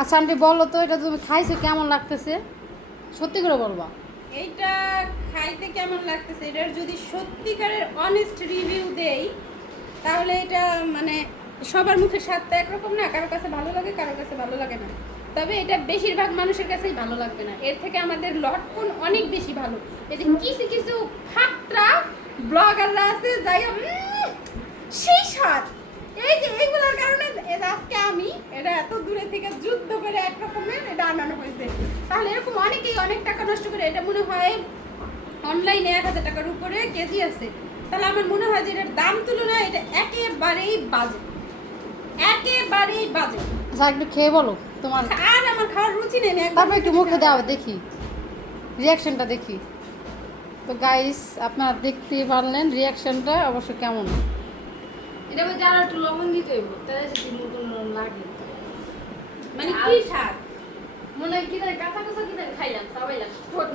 আচ্ছা আন্টি বলো তো, এটা তুমি খাইছো কেমন লাগতেছে? সত্যি করে বলবা। এইটা খাইতে কেমন লাগতেছে, এটার যদি সত্যিকারের অনেস্ট রিভিউ দেই তাহলে এটা মানে সবার মুখের স্বাদটা একরকম না, কারোর কাছে ভালো লাগে কারোর কাছে ভালো লাগে না। তবে এটা বেশিরভাগ মানুষের কাছেই ভালো লাগবে না, এর থেকে আমাদের লটকন অনেক বেশি ভালো। এই যে কিছু কিছু ফাটরা ব্লগাররা আছে যাই সেই স্বাদ, এই যে এইগুলোর কারণে এটা আজকে আমি এটা এত দূরে থেকে যুদ্ধ করে একরকমের এটা আনানো হয়েছে। তাহলে এরকম অনেকেই অনেক টাকা নষ্ট করে, এটা মনে হয় অনলাইনে 1000 টাকার উপরে কেজি আছে। তাহলে আমার মনে হয় যে এটার দাম তুলনায় এটা একেবারেই বাজে, একেবারেই বাজে। আচ্ছা একটু খেয়ে বলো তোমার, আর আমার খাওয়ার রুচি নেই, আমি একদম তারপর একটু মুখে দাও দেখি, রিয়াকশনটা দেখি। তো গাইস আপনারা দেখতে পারলেন রিয়াকশনটা অবশ্য কেমন। এটা মধ্যে আর একটু লবণ দিতে হইব, তাহলে যদি নতুন লাগে। মানে কি স্বাদ, মনে হয় কি জানি কাঁচা কাঁচা কি জানি খাইলাম, চাবাইলাম। ঠোঁট